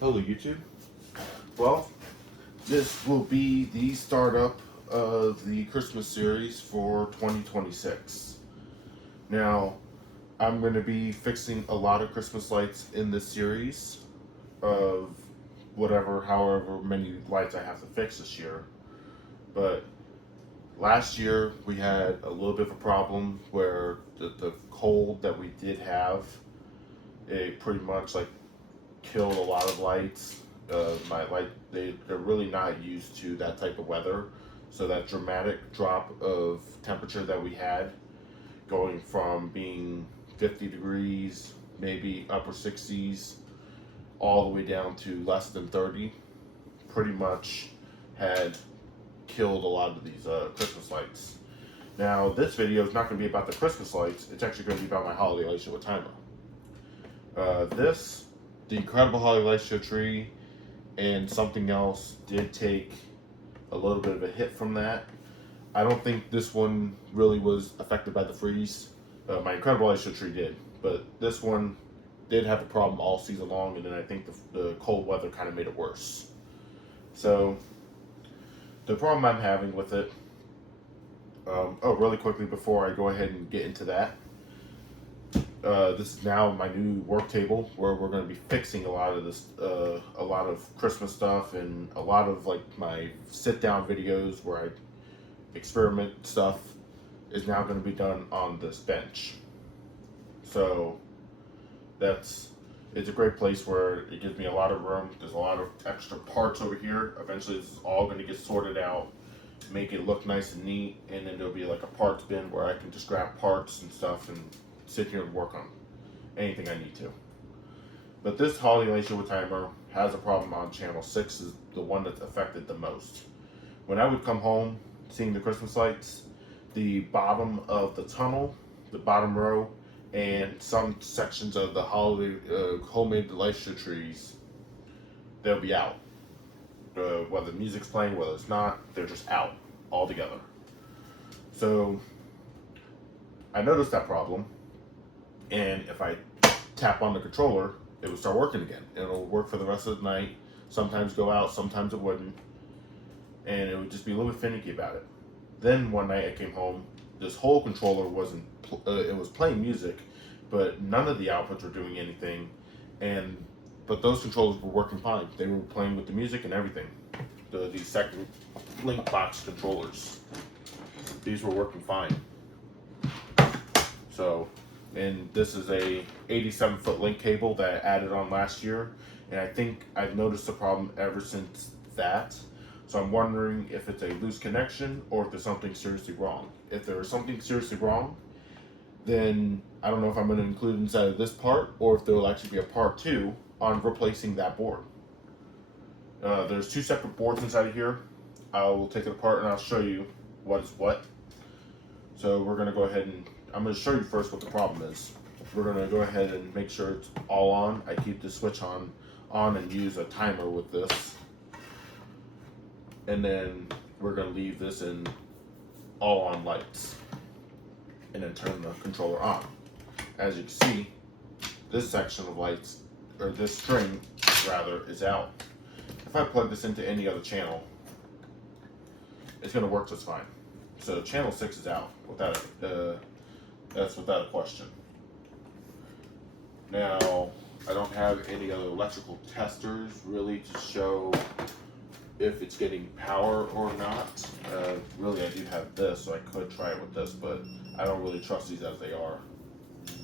Hello YouTube. Well, this will be the startup of the Christmas series for 2026. Now, I'm going to be fixing a lot of Christmas lights in this series of however many lights I have to fix this year. But last year we had a little bit of a problem where the cold that we did have, it pretty much like killed a lot of lights. My light, they're really not used to that type of weather, so that dramatic drop of temperature that we had, going from being 50 degrees, maybe upper 60s, all the way down to less than 30, pretty much had killed a lot of these Christmas lights. Now, this video is not going to be about the Christmas lights. It's actually going to be about my holiday light show with timer. The incredible holiday light show tree and something else did take a little bit of a hit from that. I don't think this one really was affected by the freeze. My incredible light show tree did, but this one did have a problem all season long, and then I think the cold weather kind of made it worse. So the problem I'm having with it, really quickly before I go ahead and get into that, this is now my new work table where we're going to be fixing a lot of this, a lot of Christmas stuff, and a lot of like my sit down videos where I experiment stuff is now going to be done on this bench. So it's a great place where it gives me a lot of room. There's a lot of extra parts over here. Eventually this is all going to get sorted out, make it look nice and neat, and then there'll be like a parts bin where I can just grab parts and stuff and sit here and work on anything I need to. But this holiday light show with timer has a problem on channel 6, is the one that's affected the most. When I would come home seeing the Christmas lights, the bottom of the tunnel, the bottom row, and some sections of the holiday homemade light show trees, they'll be out. Whether music's playing, whether it's not, they're just out altogether. So I noticed that problem, and if I tap on the controller, it would start working again. It'll work for the rest of the night, sometimes go out, sometimes it wouldn't, and it would just be a little bit finicky about it. Then one night I came home, this whole controller wasn't, it was playing music, but none of the outputs were doing anything, but those controllers were working fine. They were playing with the music and everything. These second link box controllers, these were working fine. So, and this is a 87-foot link cable that I added on last year, and I think I've noticed the problem ever since that. So I'm wondering if it's a loose connection or if there's something seriously wrong. If there is something seriously wrong, then I don't know if I'm going to include inside of this part, or if there will actually be a part 2 on replacing that board. There's 2 separate boards inside of here. I will take it apart and I'll show you what is what. So we're going to go ahead and I'm going to show you first what the problem is. We're going to go ahead and make sure it's all on. I keep the switch on and use a timer with this. And then we're going to leave this in all on lights. And then turn the controller on. As you can see, this section of lights, or this string rather, is out. If I plug this into any other channel, it's going to work just fine. So channel 6 is out that's without a question. Now, I don't have any other electrical testers really to show if it's getting power or not. Really, I do have this, so I could try it with this, but I don't really trust these as they are.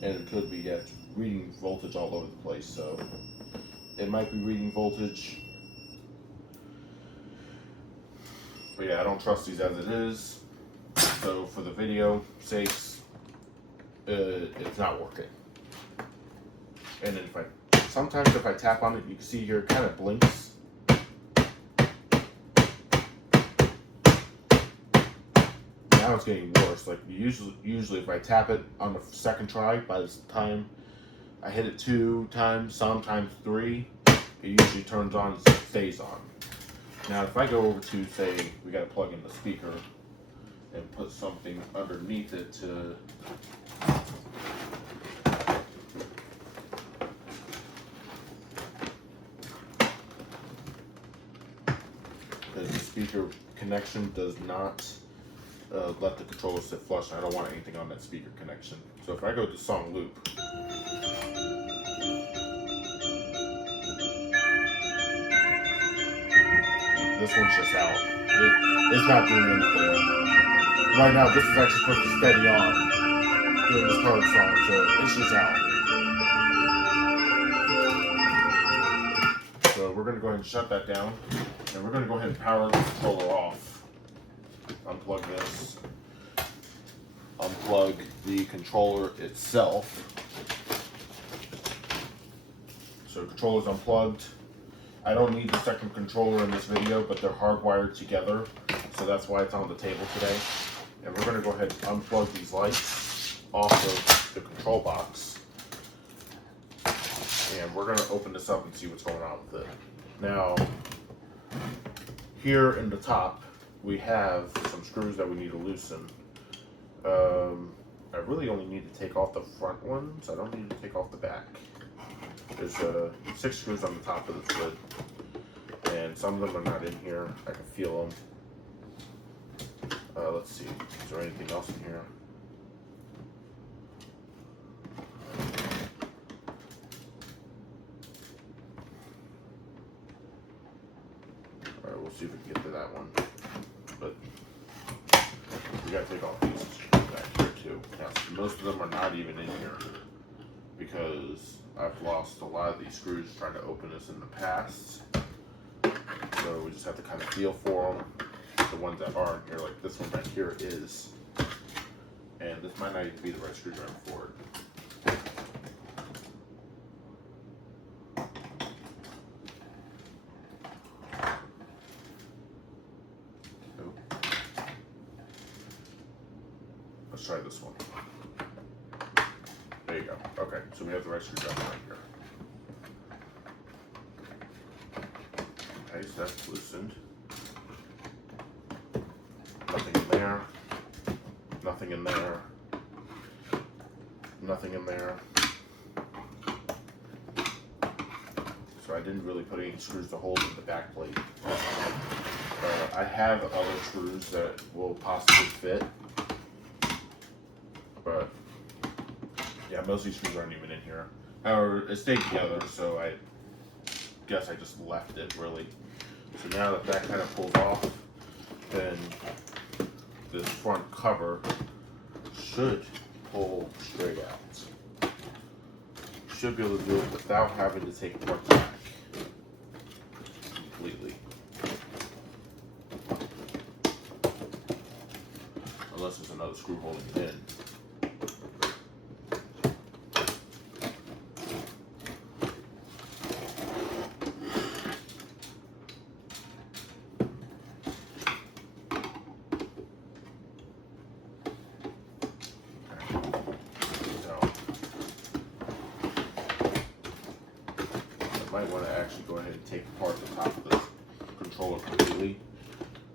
And it could be reading voltage all over the place, so it might be reading voltage. But yeah, I don't trust these as it is. So for the video sakes, it's not working. And then sometimes if I tap on it, you can see here it kind of blinks. Now it's getting worse. Like usually if I tap it on the second try, by the time I hit it 2 times, sometimes 3, it usually turns on and stays on. Now if I go over to, say, we got to plug in the speaker and put something underneath it to speaker connection does not let the controller sit flush. I don't want anything on that speaker connection. So if I go to song loop, this one's just out. It's not doing anything. Right now, this is actually supposed to steady on during this part of the song, so it's just out. So we're going to go ahead and shut that down, and we're going to go ahead and power the controller off. Unplug this. Unplug the controller itself. So the controller's unplugged. I don't need the second controller in this video, but they're hardwired together, so that's why it's on the table today. And we're going to go ahead and unplug these lights off of the control box. And we're going to open this up and see what's going on with it. Now, here in the top, we have some screws that we need to loosen. I really only need to take off the front ones. I don't need to take off the back. There's 6 screws on the top of this lid, and some of them are not in here. I can feel them. Let's see, is there anything else in here? Alright, we'll see if we can get to that one. But we gotta take off these screws back here too. Now, most of them are not even in here because I've lost a lot of these screws trying to open this in the past. So we just have to kind of feel for them. The ones that are in here, like this one back here is. And this might not even be the right screwdriver for it. Nope. Let's try this one. There you go. Okay, so we have the right screwdriver right here. Okay, so that's loosened. Nothing in there. Nothing in there. Nothing in there. So I didn't really put any screws to hold in the back plate. I have other screws that will possibly fit, but yeah, most of these screws aren't even in here. However, it stayed together, so I guess I just left it really. So now that that kind of pulls off, then this front cover should pull straight out. Should be able to do it without having to take apart the back completely. Unless there's another screw holding it in. Might want to actually go ahead and take apart the top of the controller completely,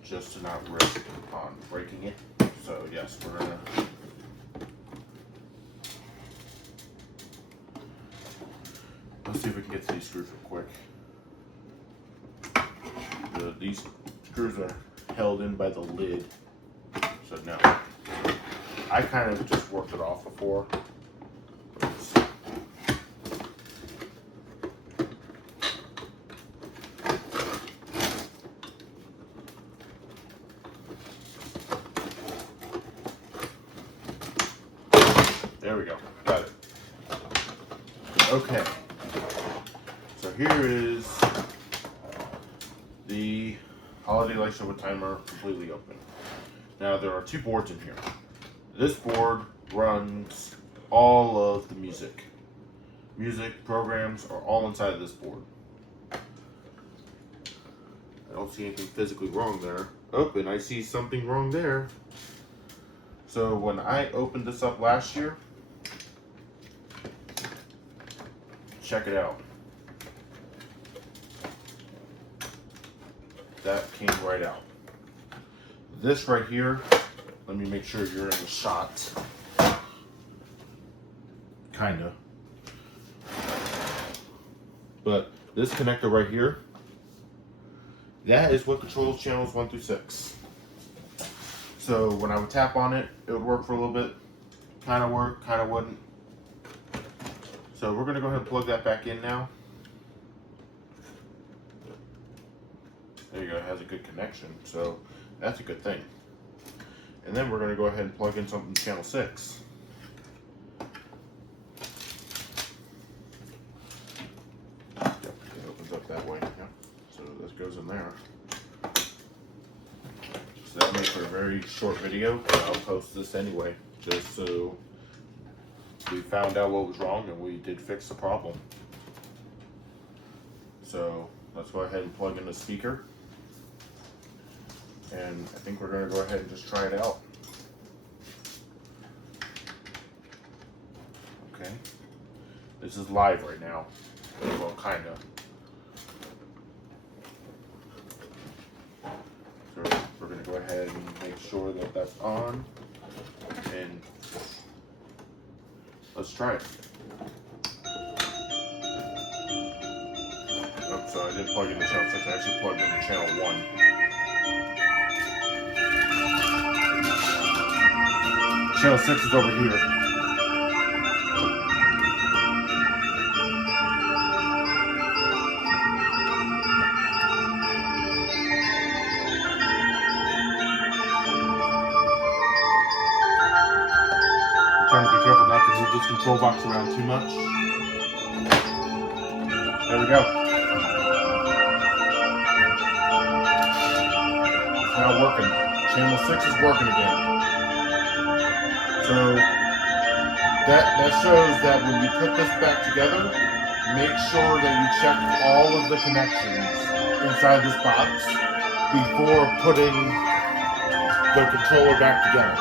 just to not risk on breaking it. So yes, we're gonna let's see if we can get to these screws real quick. These screws are held in by the lid, so no. I kind of just worked it off before. There we go, got it. Okay, so here is the Holiday Light Show with Timer completely open. Now there are 2 boards in here. This board runs all of the music. Music programs are all inside of this board. I don't see anything physically wrong there. Oh, and I see something wrong there. So when I opened this up last year, check it out. That came right out. This right here, let me make sure you're in the shot. Kinda. But this connector right here that is what controls channels 1 through 6. So when I would tap on it, it would work for a little bit. Kind of work, kind of wouldn't. So we're going to go ahead and plug that back in now. There you go, it has a good connection, so that's a good thing. And then we're going to go ahead and plug in something to channel 6. Yep, it opens up that way. Yep. So this goes in there. So that makes for a very short video, but I'll post this anyway, just so we found out what was wrong and we did fix the problem. So let's go ahead and plug in the speaker. And I think we're going to go ahead and just try it out. Okay. This is live right now. Well, kind of. So we're going to go ahead and make sure that that's on. And let's try it. Oh, so I didn't plug in the channel 6, I actually plugged in the channel 1. Channel 6 is over here. I'm trying to be careful not to move this control box around too much. There we go. It's now working. Channel 6 is working again. So that shows that when you put this back together, make sure that you check all of the connections inside this box before putting the controller back together.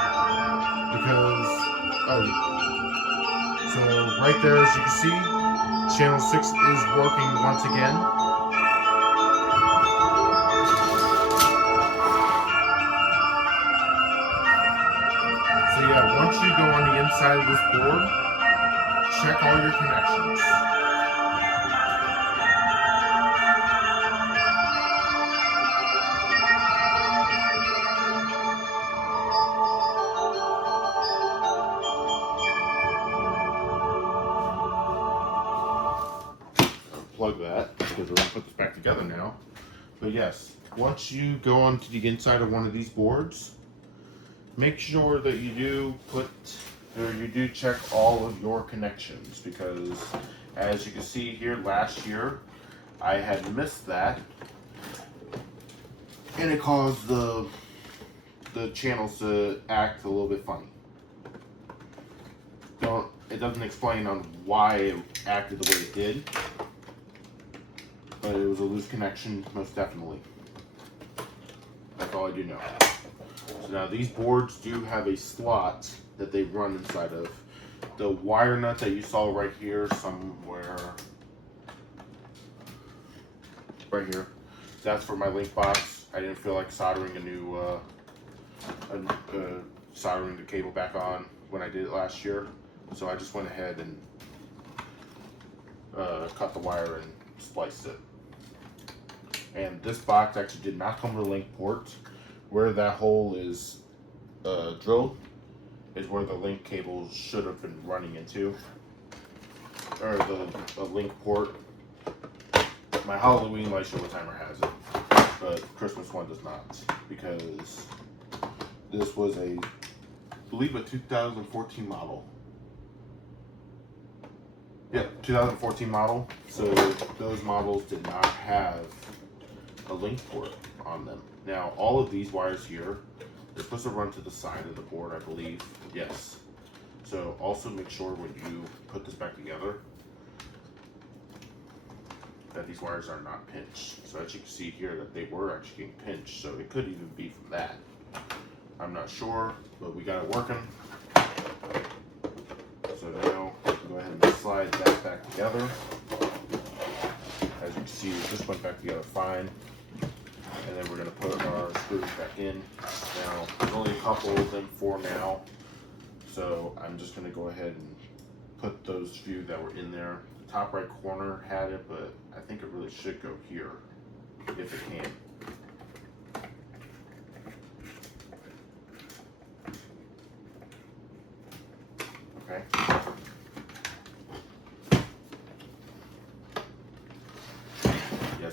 Because, so right there, as you can see, channel 6 is working once again. So yeah, once you go on the inside of this board, check all your connections. Plug that because we're going to put this back together now. But yes, once you go onto the inside of one of these boards, make sure that you do check all of your connections, because as you can see here, last year I had missed that and it caused the channels to act a little bit funny. It doesn't explain on why it acted the way it did, but it was a loose connection, most definitely. That's all I do know. So now these boards do have a slot that they run inside of. The wire nut that you saw right here, somewhere, right here, that's for my link box. I didn't feel like soldering a new, soldering the cable back on when I did it last year. So I just went ahead and cut the wire and spliced it. And this box actually did not come with a link port. Where that hole is drilled is where the link cable should have been running into, or the link port. My Halloween light show timer has it, but Christmas one does not, because this was I believe a 2014 model. Yeah, 2014 model. So those models did not have a link port on them. Now, all of these wires here, they're supposed to run to the side of the board, I believe. Yes. So also make sure when you put this back together that these wires are not pinched. So as you can see here, that they were actually getting pinched. So it could even be from that. I'm not sure, but we got it working. So now we can go ahead and slide that back together. As you can see, this went back together fine. And then we're going to put our screws back in. Now, there's only a couple of them for now. So I'm just going to go ahead and put those few that were in there. The top right corner had it, but I think it really should go here, if it can.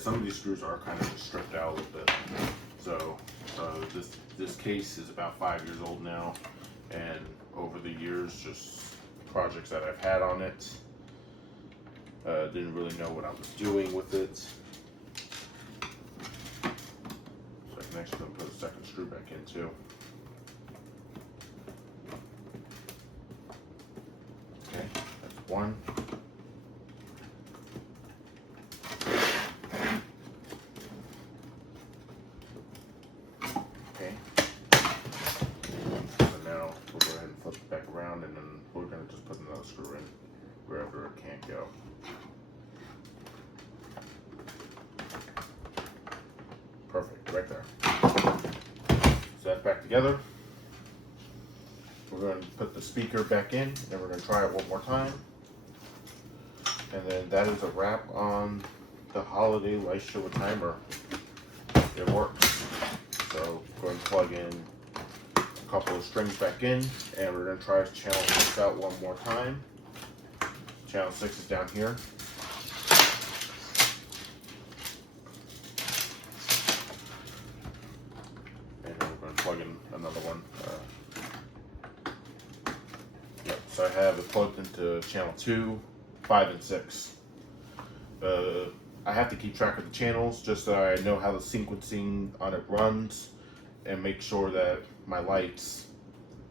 some of these screws are kind of stripped out a little bit. So this case is about 5 years old now, and over the years, just projects that I've had on it, didn't really know what I was doing with it. So I can actually put a second screw back in too. Okay, that's one. Okay. So now we'll go ahead and flip it back around, and then we're going to just put another screw in wherever it can't go. Perfect, right there. So that's back together. We're going to put the speaker back in, and we're going to try it one more time. And then that is a wrap on the holiday light show timer. It works. So go ahead and plug in a couple of strings back in, and we're going to try channel 6 out one more time. Channel 6 is down here. And then we're going to plug in another one. Yep, so I have it plugged into channel 2, 5, and 6. I have to keep track of the channels just so I know how the sequencing on it runs, and make sure that my lights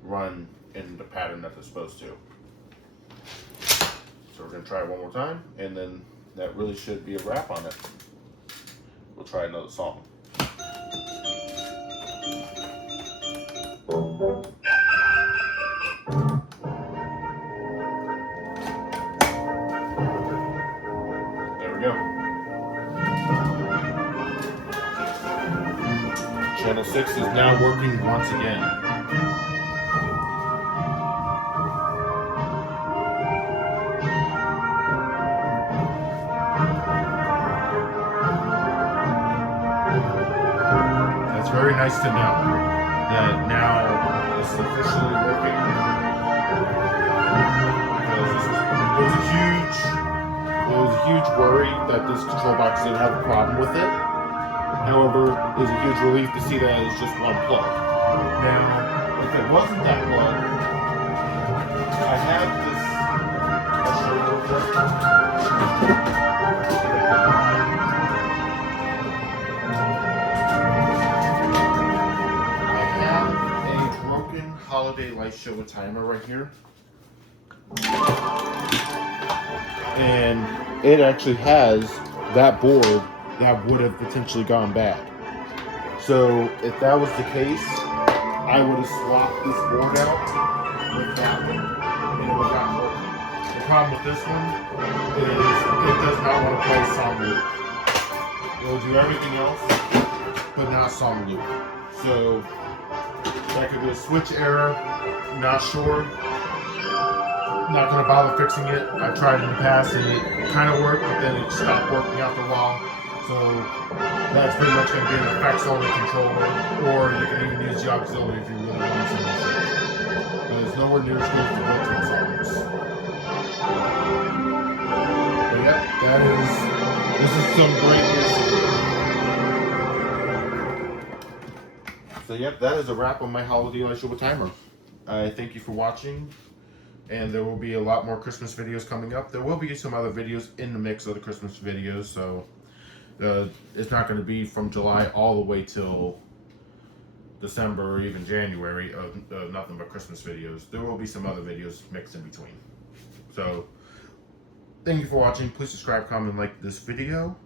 run in the pattern that they're supposed to. So we're going to try it one more time, and then that really should be a wrap on it. We'll try another song. There we go. Channel 6 is now working once again. That's very nice to know that now it's officially working. Because it was a huge worry that this control box didn't have a problem with it. However, it was a huge relief to see that it's just one plug. Now, if it wasn't that plug, I have this. I'll show you real quick. I have a broken holiday light show timer right here. And it actually has that board that would have potentially gone bad. So if that was the case, I would have swapped this board out with that one, and it would have gotten working. The problem with this one is it does not want to play song loop. It will do everything else, but not song loop. So that could be a switch error, not sure. Not going to bother fixing it. I've tried it in the past and it kind of worked, but then it stopped working after a while. So that's pretty much going to be an effects only controller, or you can even use the auxiliary if you really want to. But it's nowhere near as good as the built-in songs. But yeah, this is some great news. So yep, that is a wrap on my holiday light show timer. I thank you for watching. And there will be a lot more Christmas videos coming up. There will be some other videos in the mix of the Christmas videos, so it's not going to be from July all the way till December or even January of nothing but Christmas videos. There will be some other videos mixed in between. So, thank you for watching. Please subscribe, comment, and like this video,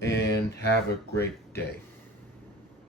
and have a great day.